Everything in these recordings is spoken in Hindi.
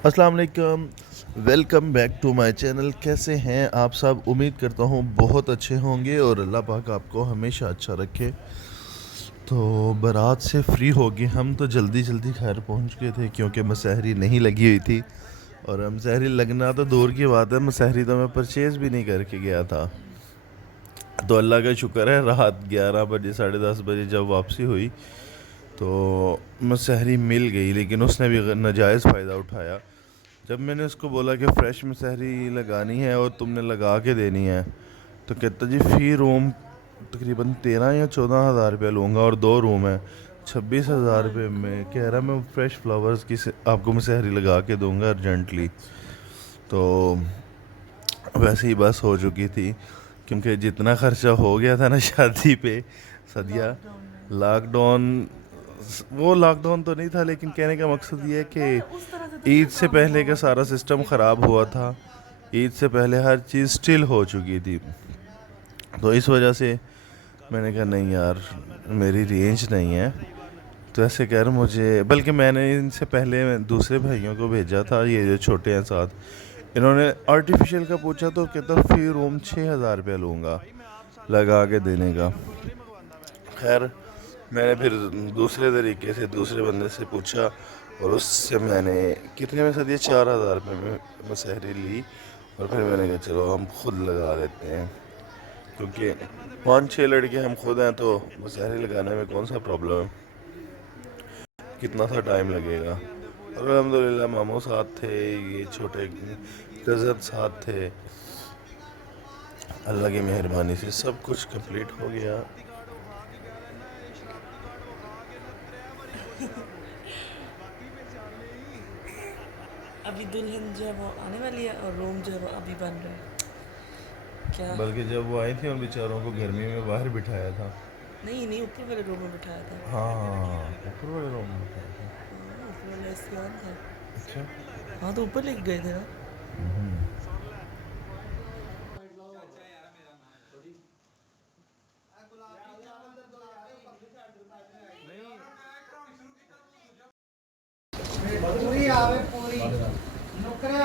अस्सलाम वालेकुम। Welcome back to my channel. कैसे हैं आप सब? उम्मीद करता हूँ बहुत अच्छे होंगे और अल्लाह पाक आपको हमेशा अच्छा रखे। तो बारात से फ्री हो गए हम, तो जल्दी जल्दी घर पहुँच गए थे क्योंकि मसहरी नहीं लगी हुई थी। और मसहरी लगना तो दूर की बात है, मसहरी तो मैं परचेज़ भी नहीं करके गया था। तो अल्लाह का शुक्र है, रात 11 बजे 10:30 बजे जब वापसी हुई तो मसहरी मिल गई, लेकिन उसने भी नाजायज़ फ़ायदा उठाया। जब मैंने उसको बोला कि फ़्रेश मसहरी लगानी है और तुमने लगा के देनी है, तो कहता जी फ़ी रूम तकरीबन 13 या 14 हज़ार रुपया लूँगा और 2 रूम है, 26 हज़ार रुपये में। कह रहा मैं फ़्रेश फ्लावर्स की आपको मसहरी लगा के दूँगा अर्जेंटली। तो वैसे ही बस हो चुकी थी, क्योंकि जितना खर्चा हो गया था ना शादी पे, सदिया लॉकडाउन में। लॉकडाउन, वो लॉकडाउन तो नहीं था, लेकिन कहने का मकसद ये है यार कि उस तरह से तो नहीं ईद ना से काम हुआ पहले का हुआ था सारा जैसे सिस्टम पिछले टाइम ख़राब पे हुआ हुआ था। था। ईद से पहले हर चीज़ स्टिल हो चुकी थी। तो इस वजह से मैंने कहा नहीं यार, मेरी रेंज नहीं है। तो ऐसे कर मुझे, बल्कि मैंने इनसे पहले दूसरे भाइयों को भेजा था, ये जो छोटे हैं साथ, इन्होंने आर्टिफिशियल का पूछा तो कहता फी रूम 6 हज़ार रुपया लूँगा लगा के देने का। खैर, मैंने फिर दूसरे तरीके से दूसरे बंदे से पूछा और उससे मैंने कितने में दिए, 4 हज़ार रुपये में मसहरी ली। और फिर मैंने कहा चलो हम खुद लगा लेते हैं, क्योंकि 5-6 लड़के हम खुद हैं, तो मसहरी लगाने में कौन सा प्रॉब्लम है, कितना सा टाइम लगेगा। और अल्हम्दुलिल्लाह मामू साथ थे, ये छोटे कज़न साथ थे। अल्लाह की मेहरबानी से सब कुछ कंप्लीट हो गया। अभी दुल्हन जो है वो आने वाली है और रूम जो है वो अभी बन रहा है। क्या? बल्कि जब वो आई थी उन बेचारों को गर्मी में बाहर बिठाया था। नहीं नहीं, ऊपर वाले रूम में बिठाया था। हाँ, ऊपर वाले रूम में बिठाया था। हाँ, ऊपर वाला एसी ऑन था। अच्छा। हाँ, तो ऊपर लेके गए थे ना। पूरी आवे पूरी नुकरे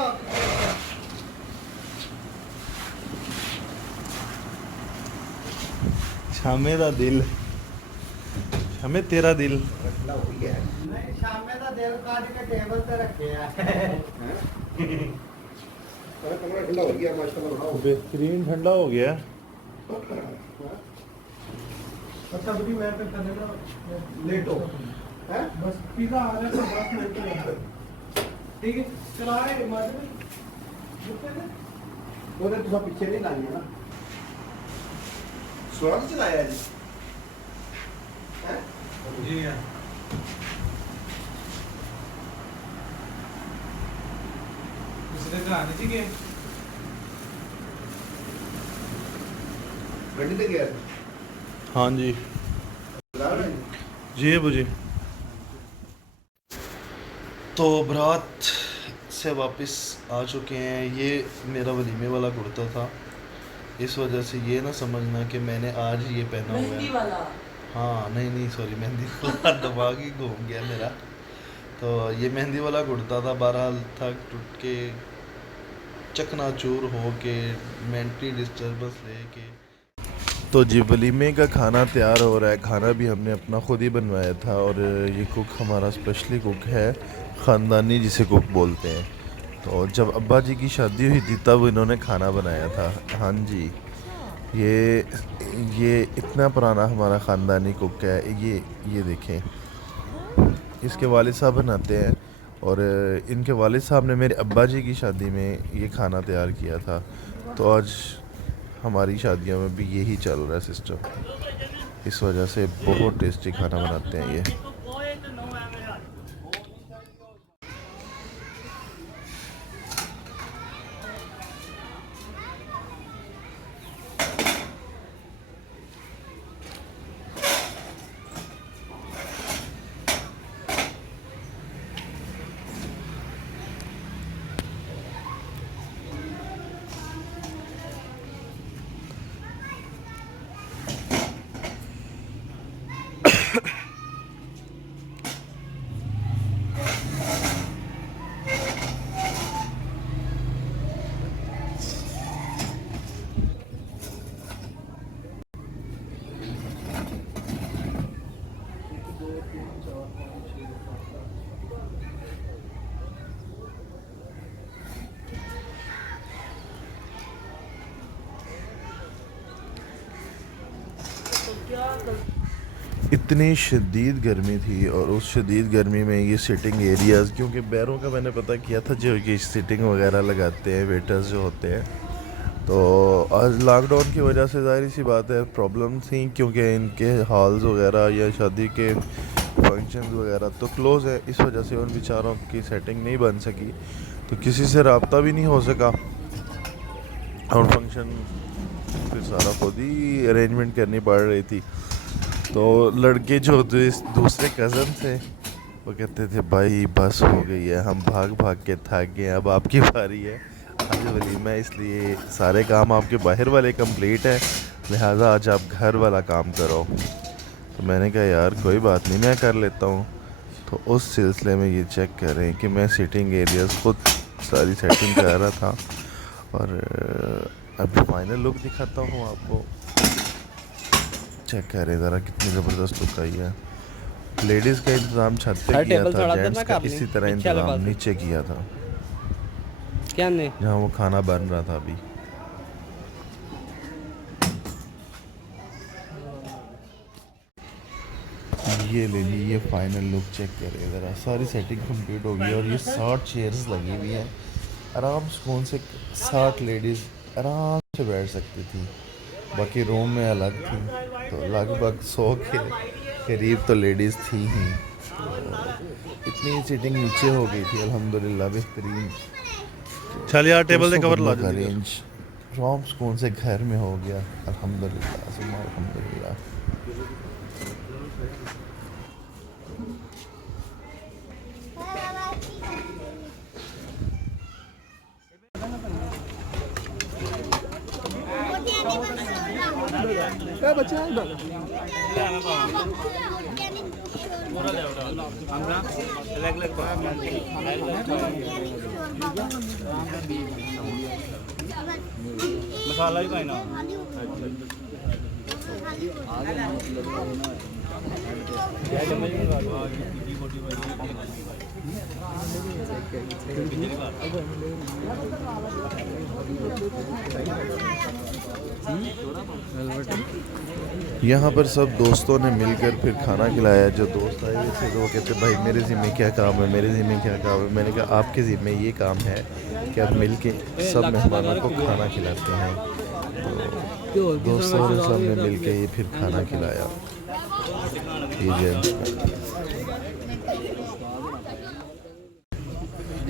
शामे दा दिल, शामे तेरा दिल। नहीं शामे ਦਾ ਦਿਲ ਕੱਢ ਕੇ ਟੇਬਲ ਤੇ ਰੱਖਿਆ कमरा ठंडा हो गया माशाल्लाह बनाओ बेहतरीन ठंडा हो गया। अच्छा बुरी मैं पे करने का लेटो हैं बस पिज़्ज़ा आ रहा है तो 10 मिनट में ठीक है चला रहे मार्केट ਉਹਦੇ ਤੁਸੀਂ ਪਿੱਛੇ ਨਹੀਂ ਲਾਣੀ ਨਾ ਸਵਾਦ ਚਲਾਇਆ ਜੀ ਹੈ ਜੀ ਹਾਂ ਤੁਸੀਂ ਤੇ ਘਰ ਨਹੀਂ ਸੀਗੇ ਗੱਡੀ ਤੇ ਗਿਆ हाँ जी, ਚਲਾ ਰਹੇ जी अबू जी। तो बारात से वापस आ चुके हैं। ये मेरा वलीमे वाला कुर्ता था, इस वजह से ये ना समझना कि मैंने आज ये पहना हुआ मेहंदी है। वाला। हाँ नहीं नहीं, सॉरी, मेहंदी वाला दिमाग ही घूम गया मेरा। तो ये मेहंदी वाला कुर्ता था, बहरहाल थक टूट के चकनाचूर हो के मेंटली डिस्टर्बेंस लेके। तो जी वलीमे का खाना तैयार हो रहा है। खाना भी हमने अपना खुद ही बनवाया था, और ये कुक हमारा स्पेशली कुक है, ख़ानदानी जिसे कुक बोलते हैं। तो जब अब्बा जी की शादी हुई थी तब इन्होंने खाना बनाया था। हाँ जी, ये ये इतना पुराना हमारा ख़ानदानी कुक है। ये देखें, इसके वालिद साहब बनाते हैं, और इनके वालिद साहब ने मेरे अब्बा जी की शादी में ये खाना तैयार किया था। तो आज हमारी शादियों में भी यही चल रहा है सिस्टम, इस वजह से बहुत टेस्टी खाना बनाते हैं ये। इतनी शदीद गर्मी थी और उस शदीद गर्मी में ये सिटिंग एरियाज़, क्योंकि बैरों का मैंने पता किया था जो ये सिटिंग वगैरह लगाते हैं वेटर्स जो होते हैं, तो आज लॉकडाउन की वजह से ज़ाहिर सी बात है प्रॉब्लम थी, क्योंकि इनके हॉल्स वगैरह या शादी के फंक्शंस वगैरह तो क्लोज़ है, इस वजह से उन बेचारों की सेटिंग नहीं बन सकी, तो किसी से रब्ता भी नहीं हो सका और फंक्शन फिर सारा खुद ही अरेंजमेंट करनी पड़ रही थी। तो लड़के जो दूसरे कज़न थे वो कहते थे भाई बस हो गई है, हम भाग भाग के थक गए, अब आपकी बारी है, आज वलीमा है, इसलिए सारे काम आपके बाहर वाले कंप्लीट है, लिहाजा आज आप घर वाला काम करो। तो मैंने कहा यार कोई बात नहीं, मैं कर लेता हूँ। तो उस सिलसिले में ये चेक कर रहे हैं कि मैं सिटिंग एरियाज़ खुद सारी सेटिंग कर रहा था और अब फाइनल लुक दिखाता हूँ आपको। चेक करें ज़रा कितनी ज़बरदस्त लुक आई है। लेडीज़ का इंतज़ाम छत पे किया था, जेंट्स का इसी तरह इंतज़ाम नीचे किया था क्या नहीं जहाँ वो खाना बन रहा था अभी। ये ले ली, ये फाइनल लुक चेक करें ज़रा, सारी सेटिंग कंप्लीट हो गई और ये 60 चेयर्स लगी हुई हैं, आराम सुकून से 60 लेडीज़ आराम से बैठ सकती थी, बाकी रूम में अलग थी, तो लगभग 100 के करीब तो लेडीज़ थी ही, तो इतनी सीटिंग नीचे हो गई थी अल्हम्दुलिल्लाह बेहतरीन। चल यार टेबल से कवर ला अरेंज आराम सुकून से घर में हो गया अल्हम्दुलिल्लाह सुम्मा अल्हम्दुलिल्लाह। मसाला ही पाइना यहाँ पर सब दोस्तों ने मिलकर फिर खाना खिलाया। जो दोस्त आए हुए थे तो वो कहते भाई मेरे ज़िम्मे क्या काम है, मेरे ज़िम्मे क्या काम है। मैंने कहा आपके ज़िम्मे ये काम है कि आप मिल के सब मेहमानों को खाना खिलाते हैं। तो दोस्तों ने सब ने मिल के ये फिर खाना खिलाया। ये जेंट्स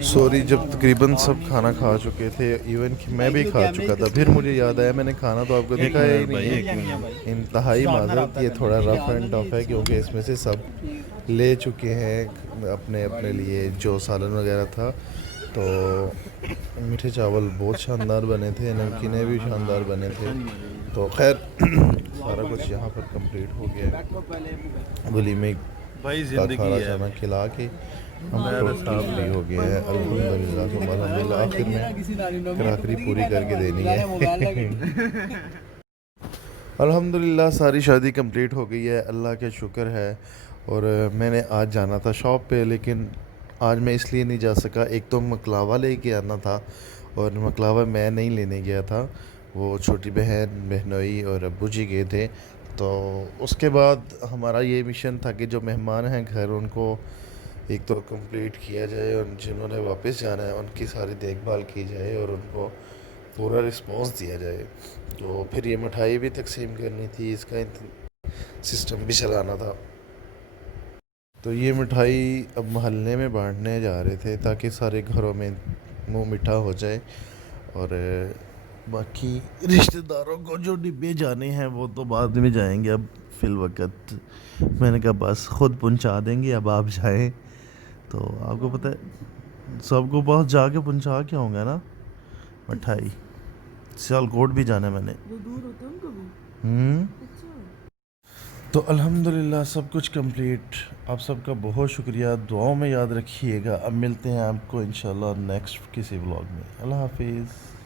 सॉरी, जब तकरीबन सब खाना खा चुके थे, इवन कि मैं भी खा चुका था, फिर मुझे याद आया मैंने खाना तो आपको दिखाया ही नहीं है। इंतहाई माजरत, ये थोड़ा रफ एंड टफ है क्योंकि इसमें से सब ले चुके हैं अपने अपने लिए जो सालन वगैरह था। तो मीठे चावल बहुत शानदार बने थे, नमकीनें भी शानदार बने थे। तो खैर सारा कुछ यहाँ पर कंप्लीट हो गया। वलीमे का खाना खाना खिला के हम फ्री हो गए हैं अल्हम्दुलिल्लाह। आखिर में कराकरी पूरी करके देनी है। अल्हम्दुलिल्लाह सारी शादी कंप्लीट हो गई है, अल्लाह के शुक्र है। और मैंने आज जाना था शॉप पे, लेकिन आज मैं इसलिए नहीं जा सका, एक तो मकलावा लेके आना था और मकलावा मैं नहीं लेने गया था, वो छोटी बहन बहनोई और अब्बू जी गए थे। तो उसके बाद हमारा ये मिशन था कि जो मेहमान हैं घर उनको एक तो कंप्लीट किया जाए और जिन्होंने वापस जाना है उनकी सारी देखभाल की जाए और उनको पूरा रिस्पांस दिया जाए। तो फिर ये मिठाई भी तकसीम करनी थी, इसका सिस्टम भी चलाना था। तो ये मिठाई अब मोहल्ले में बांटने जा रहे थे ताकि सारे घरों में मुंह मीठा हो जाए। और बाकी रिश्तेदारों को जो डिब्बे जाने हैं वो तो बाद में जाएंगे, अब फिल वक्त मैंने कहा बस ख़ुद पहुंचा देंगे, अब आप जाएं। तो आपको पता है सबको पास जाके पहुंचा के होंगे ना मिठाई। सियालकोट भी जाना है मैंने। तो अल्हम्दुलिल्लाह सब कुछ कंप्लीट। आप सबका बहुत शुक्रिया, दुआओं में याद रखिएगा। अब मिलते हैं आपको इंशाल्लाह नेक्स्ट किसी व्लॉग में। अल्लाह हाफिज़।